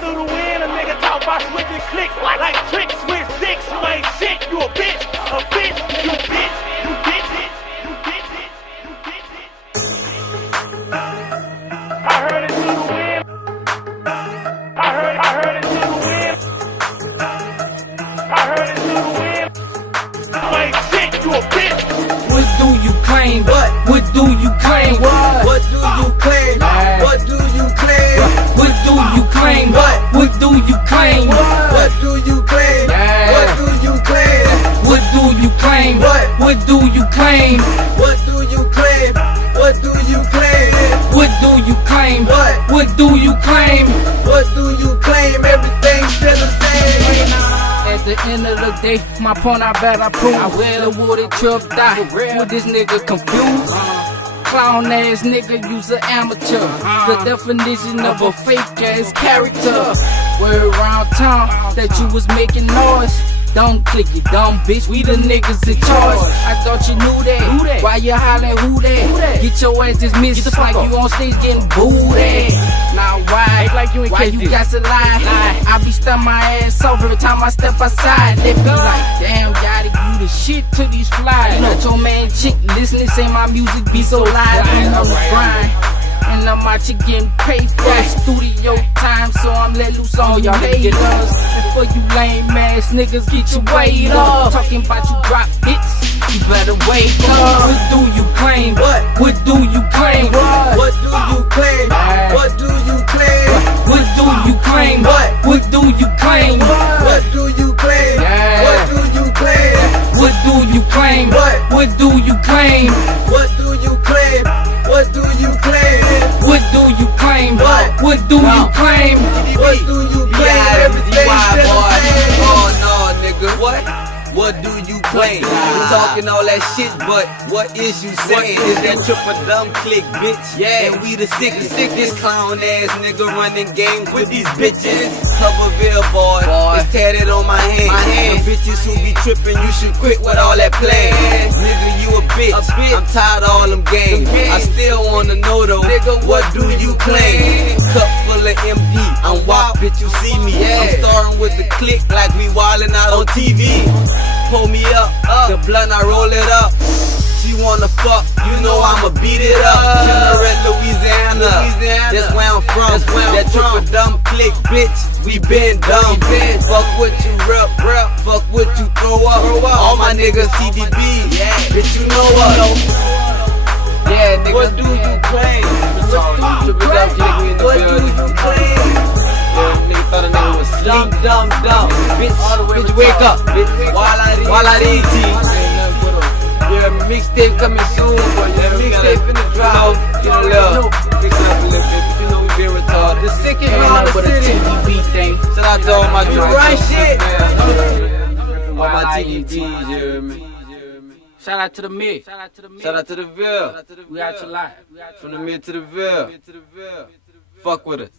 through the wind, a nigga talk about switching clicks like tricks, switch dicks. You ain't shit, you a bitch, you bitch, you bitch, you bitch, you bitch. I heard it through the wind. I heard it through the wind. I heard it through the wind. You ain't shit, you a bitch. What do you claim? What do you claim? What do you claim? What do you claim? What do you claim? What do you claim? What do you claim? What do you claim? What do you claim? What do you claim? What do you claim? What do you claim? What do you claim? What do you claim? What do you claim? Everything's still the same. At the end of the day, my point I better prove. I will the wooded trip die. With this nigga confused. Clown ass nigga, use a amateur. The definition of a fake ass character. Word around town that you was making noise. Don't click it, dumb bitch, we the niggas in charge. I thought you knew that. Why you hollering who that? Get your ass dismissed just like you on stage getting booed at. Now why? Like you got to lie? I be stunned my ass off every time I step outside. They be like, damn, Yachty, you the shit to these flies. You know your man chick listening, say my music be so live. I'm on the grind. And I'm out here getting paid for studio time, so I'm let loose on y'all haters. And for you lame ass niggas, get your weight up. Talking about you drop hits, you better wait up. What do you claim? What do you claim? What do you claim? What do you claim? What do you claim? What do you claim? What do you claim? What do you claim? What do you claim? What do you claim? What do you claim? What do you claim? What do you claim? What do you claim? What do you claim? Everything's still the same. Oh no, nigga. What do you claim? You talking all that shit, but what is you saying? Is that triple dumb click, bitch? Yeah, and we the sickest. This clown ass nigga running games with these bitches. Coverville boy, it's tatted on my hand. The bitches who be tripping, you should quit with all that playing. Nigga, you a bitch. I'm tired of all them games. I still wanna know though, nigga, what do you claim? Cup full of MP, I'm wild, bitch, you see me. I'm starting with the click like we wildin' out on TV. Pull me up, the blunt I roll it up. She wanna fuck, you know I'ma beat it up. General Louisiana, that's where I'm from. That triple dumb click, bitch, we been dumb. Fuck what you rep, fuck what you throw up. All my niggas CDB, bitch, you know what? Yeah, nigga. What do you claim? What do you claim? What do you claim? Nigga thought a nigga was sleep. Dumb. Bitch, wake up, bitch. While I eat. Yeah, mixtape coming soon, boy. Yeah, mixtape in the drop. Get a little, fix it up a little bit, but you know we been retarded. The sickest around the city. TVB thing. Shout out to all my joints. Right shit. All my TVBs, you hear me? Shout out to the mid. Shout out to the Ville. We out your live. From the mid to the Ville. Fuck with us.